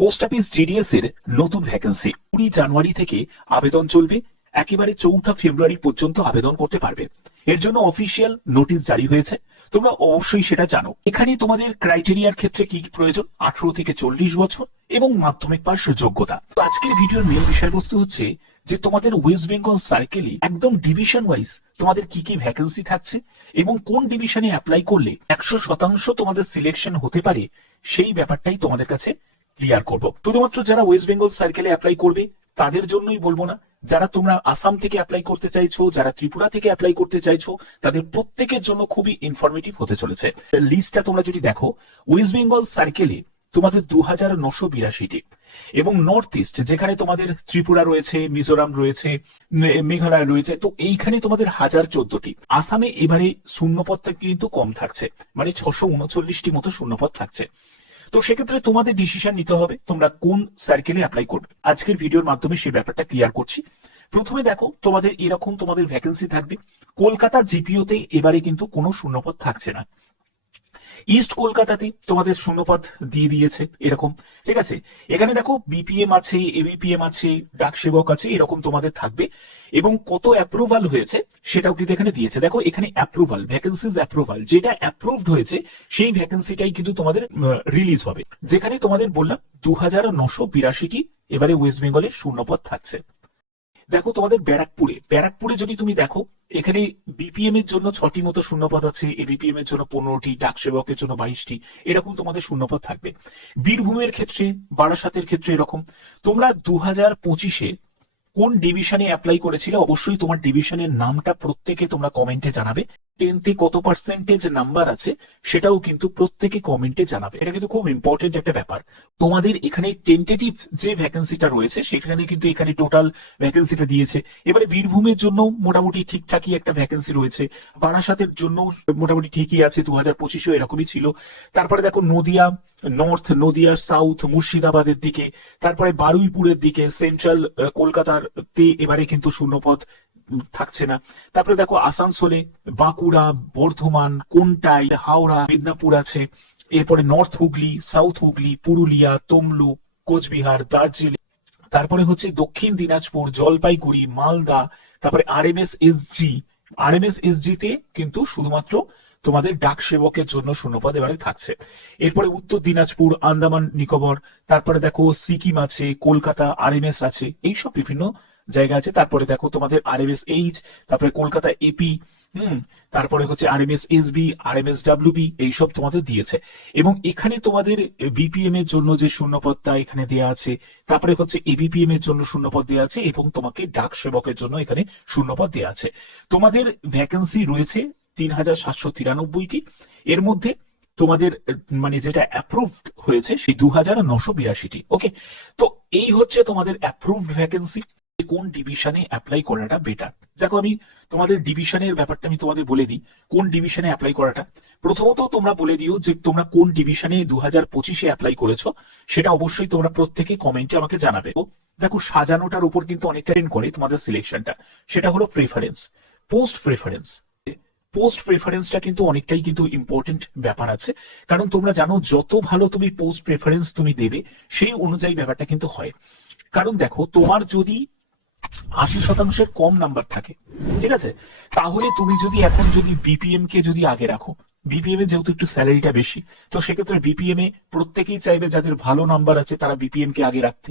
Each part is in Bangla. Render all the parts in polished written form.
পোস্ট অফিস জিডিএস এর নতুন ভ্যাকেন্সি 20 জানুয়ারি থেকে আবেদন চলবে, একেবারে 4 ফেব্রুয়ারি পর্যন্ত আবেদন করতে পারবে। এর জন্য অফিসিয়াল নোটিশ জারি হয়েছে, তোমরা অবশ্যই সেটা জানো। এখানে তোমাদের ক্রাইটেরিয়ার ক্ষেত্রে কি প্রয়োজন, 18 থেকে 40 বছর এবং মাধ্যমিক পাস যোগ্যতা। তো আজকের ভিডিওর মেন বিষয়বস্তু হচ্ছে যে তোমাদের ওয়েস্ট বেঙ্গল সার্কেলে একদম ডিভিশন ওয়াইজ তোমাদের কি কি ভ্যাকেন্সি থাকছে এবং কোন ডিভিশনে অ্যাপ্লাই করলে 100% তোমাদের সিলেকশন হতে পারে, সেই ব্যাপারটাই তোমাদের কাছে ক্লিয়ার করব। শুধুমাত্র যারা ওয়েস্ট বেঙ্গল সার্কেলে অ্যাপ্লাই করবে তাদের জন্যই বলবো না, যারা তোমরা আসাম থেকে অ্যাপ্লাই করতে চাইছো, যারা ত্রিপুরা থেকে অ্যাপ্লাই করতে চাইছো, তাদের প্রত্যেকের জন্য খুবই ইনফরমেটিভ হতে চলেছে। লিস্টটা তোমরা যদি দেখো, ওয়েস্ট বেঙ্গল সার্কেলে তোমাদের 2982টি, এবং নর্থ ইস্ট যেখানে তোমাদের ত্রিপুরা রয়েছে, মিজোরাম রয়েছে, মেঘালয় রয়েছে, তো এইখানে তোমাদের 1014টি। আসামে এবারে শূন্যপদটা কিন্তু কম থাকছে, মানে 639টি মতো শূন্যপদ থাকছে। তো সেক্ষেত্রে তোমাদের ডিসিশন নিতে হবে তোমরা কোন সার্কেলে অ্যাপ্লাই করবে। আজকের ভিডিওর মাধ্যমে সেই ব্যাপারটা ক্লিয়ার করছি। প্রথমে দেখো, তোমাদের এরকম তোমাদের ভ্যাকেন্সি থাকবে। কলকাতা জিপিওতে এবারে কিন্তু কোনো শূন্যপদ থাকছে না। ইস্ট কলকাতাতে তোমাদের শূন্যপদ দিয়ে দিয়েছে এরকম, ঠিক আছে। এখানে দেখো বিপিএম আছে, এবিপিএম আছে, ডাক সেবক আছে, এরকম তোমাদের থাকবে। এবং কত অ্যাপ্রুভাল হয়েছে সেটাও কিন্তু এখানে দিয়েছে। দেখো এখানে অ্যাপ্রুভাল, ভ্যাকেন্সিজ অ্যাপ্রুভাল, যেটা অ্যাপ্রুভড হয়েছে সেই ভ্যাকেন্সিটাই কিন্তু তোমাদের রিলিজ হবে। যেখানে তোমাদের বললাম 2982টি এবারে ওয়েস্ট বেঙ্গলের শূন্যপদ থাকছে। দেখো তোমাদের ব্যারাকপুরে যদি তুমি দেখো, এখানে বিপিএম এর জন্য 6টি মতো শূন্যপদ আছে, এবিপিএম এর জন্য 15টি, ডাক সেবকের জন্য 22টি, এরকম তোমাদের শূন্যপদ থাকবে। বীরভূমের ক্ষেত্রে, বারাসাতের ক্ষেত্রে এরকম। তোমরা 2025-এ কোন ডিভিশনে অ্যাপ্লাই করেছিলে, অবশ্যই তোমার ডিভিশনের নামটা প্রত্যেকে তোমরা কমেন্টে জানাবে। 10তে কত পার্সেন্টেজ নাম্বার আছে সেটাও কিন্তু প্রত্যেকে কমেন্টে জানাবে। এটা কিন্তু খুব ইম্পর্টেন্ট একটা ব্যাপার। তোমাদের এখানে টেন্টেটিভ যে ভ্যাকেন্সিটা রয়েছে সেখানে কিন্তু এখানে টোটাল ভ্যাকেন্সিটা দিয়েছে। এবারে বীরভূমের জন্য মোটামুটি ঠিকঠাকই একটা ভ্যাকেন্সি রয়েছে, বারাসাতের জন্য মোটামুটি ঠিকই আছে, 2025-এও এরকমই ছিল। তারপরে দেখো নদিয়া নর্থ, নদিয়া সাউথ, মুর্শিদাবাদের দিকে, তারপরে বারুইপুরের দিকে, সেন্ট্রাল কলকাতার তে এবারে কিন্তু শূন্যপদ থাকছে না। তারপরে দেখো আসানসোলে, বাঁকুড়া, বর্ধমান, কোনটাই, হাওড়া, মেদিনীপুর আছে। এরপরে নর্থ হুগলি, সাউথ হুগলি, পুরুলিয়া, তমলুক, কোচবিহার, দার্জিলিং, তারপরে হচ্ছে দক্ষিণ দিনাজপুর, জলপাইগুড়ি, মালদা, তারপরে আরএমএস এসজি তে কিন্তু শুধুমাত্র তোমাদের ডাক সেবকের জন্য শূন্যপদ এবারে থাকছে। এরপরে উত্তর দিনাজপুর, আন্দামান নিকোবর, তারপরে দেখো সিকিম আছে, কলকাতা আরএমএস আছে, এইসব বিভিন্ন জায়গা আছে। তারপরে দেখো তোমাদের আরএমএস তারপরে কলকাতা এপি, তারপরে হচ্ছে আরএমএস আরএমএস এইসব তোমাদের দিয়েছে। এবং এখানে তোমাদের বিপিএম এর জন্য যে শূন্যপদটা এখানে দেওয়া আছে, তারপরে হচ্ছে এবিপিএম এর জন্য শূন্যপদ দেওয়া আছে, এবং তোমাকে ডাক সেবকের জন্য এখানে শূন্যপদ দেওয়া আছে। তোমাদের ভ্যাকেন্সি রয়েছে 3793টি। এর মধ্যে তোমাদের মানে যেটা অ্যাপ্রুভড হয়েছে সেই 2982টি। ওকে, তো এই হচ্ছে তোমাদের অ্যাপ্রুভড ভ্যাকেন্সি। কোন ডিভিশনে অ্যাপ্লাই করাটা বেটার, দেখো আমি তোমাদের ডিভিশনের ব্যাপারটা আমি তোমাদের বলে দিই। কোন ডিভিশনে অ্যাপ্লাই করাটা, প্রথমত তোমরা বলে দিও যে তোমরা কোন ডিভিশনে 2025-এ অ্যাপ্লাই করেছো, সেটা অবশ্যই তোমরা প্রত্যেকে কমেন্টে আমাকে জানাবে। দেখো সাজানোটার উপর কিন্তু অনেকটা ডিপেন্ড করে তোমাদের সিলেকশনটা। সেটা হলো প্রেফারেন্স, পোস্ট প্রেফারেন্স। পোস্ট প্রেফারেন্সটা কিন্তু অনেকটাই কিন্তু ইম্পর্টেন্ট ব্যাপার আছে, কারণ তোমরা জানো যত ভালো তুমি পোস্ট প্রেফারেন্স তুমি দেবে সেই অনুযায়ী ব্যাপারটা কিন্তু হয়। কারণ দেখো তোমার যদি 80%-এর কম নাম্বার থাকে, ঠিক আছে, তাহলে তুমি যদি এখন যদি বিপিএম কে যদি আগে রাখো, বিপিএম এ যেহেতু একটু স্যালারিটা বেশি, তো সেক্ষেত্রে বিপিএম এ প্রত্যেকেই চাইবে যাদের ভালো নাম্বার আছে তারা বিপিএম কে আগে রাখতে।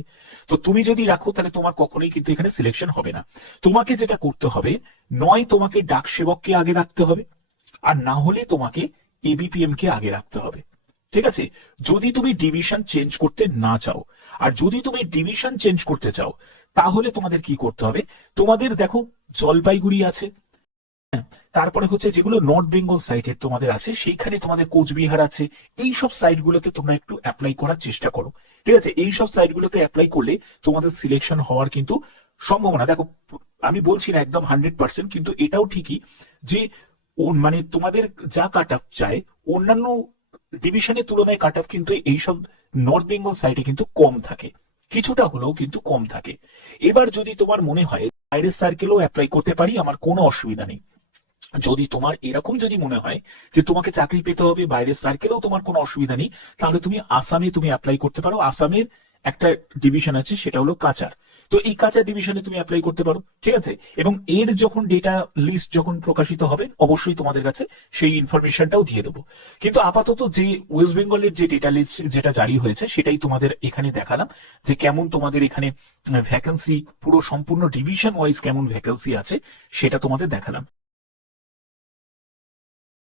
তো তুমি যদি রাখো তাহলে তোমার কখনোই কিন্তু এখানে সিলেকশন হবে না। তোমাকে যেটা করতে হবে, নয় তোমাকে ডাক সেবককে আগে রাখতে হবে, আর না হলে তোমাকে এবিপিএম কে আগে রাখতে হবে। ঠিক আছে, যদি তুমি ডিভিশন চেঞ্জ করতে না চাও। আর যদি তুমি ডিভিশন চেঞ্জ করতে চাও তাহলে তোমাদের কি করতে হবে, তোমাদের দেখো জলপাইগুড়ি আছে, তারপরে হচ্ছে যেগুলো নর্থ বেঙ্গল সাইটে তোমাদের আছে সেইখানে তোমাদের কোচবিহার আছে। এই সব সাইট গুলোতে তোমরা একটু অ্যাপ্লাই করার চেষ্টা করো। ঠিক আছে, এই সব সাইট গুলোতে অ্যাপ্লাই করলে তোমাদের সিলেকশন হওয়ার কিন্তু সম্ভাবনা, দেখো আমি বলছি না একদম 100%, কিন্তু এটাও ঠিকই যে মানে তোমাদের যা কাট অফ চায় অন্যান্য ডিভিশনের তুলনায় কাট অফ কিন্তু এইসব নর্থ বেঙ্গল সাইটে কিন্তু কম থাকে, কিছুটা হলেও কিন্তু কম থাকে। এবার যদি তোমার মনে হয় বাইরের সার্কেলও অ্যাপ্লাই করতে পারি, আমার কোনো অসুবিধা নেই। যদি তোমার এরকম যদি মনে হয় যে তোমাকে চাকরি পেতে হবে বাইরের সার্কেলেও তোমার কোনো অসুবিধা নেই, তাহলে তুমি আসামে তুমি অ্যাপ্লাই করতে পারো। আসামের একটা ডিভিশন আছে, সেটা হলো কাচার। তো এই কাচার ডিভিশনে তুমি অ্যাপ্লাই করতে পারো, ঠিক আছে। এবং এর যখন ডেটা লিস্ট যখন প্রকাশিত হবে, অবশ্যই তোমাদের কাছে সেই ইনফরমেশনটাও দিয়ে দেবো। কিন্তু আপাতত যে ওয়েস্ট বেঙ্গলের যে ডেটা লিস্ট যেটা জারি হয়েছে, সেটাই তোমাদের এখানে দেখালাম, যে কেমন তোমাদের এখানে ভ্যাকেন্সি, পুরো সম্পূর্ণ ডিভিশন ওয়াইজ কেমন ভ্যাকেন্সি আছে, সেটা তোমাদের দেখালাম।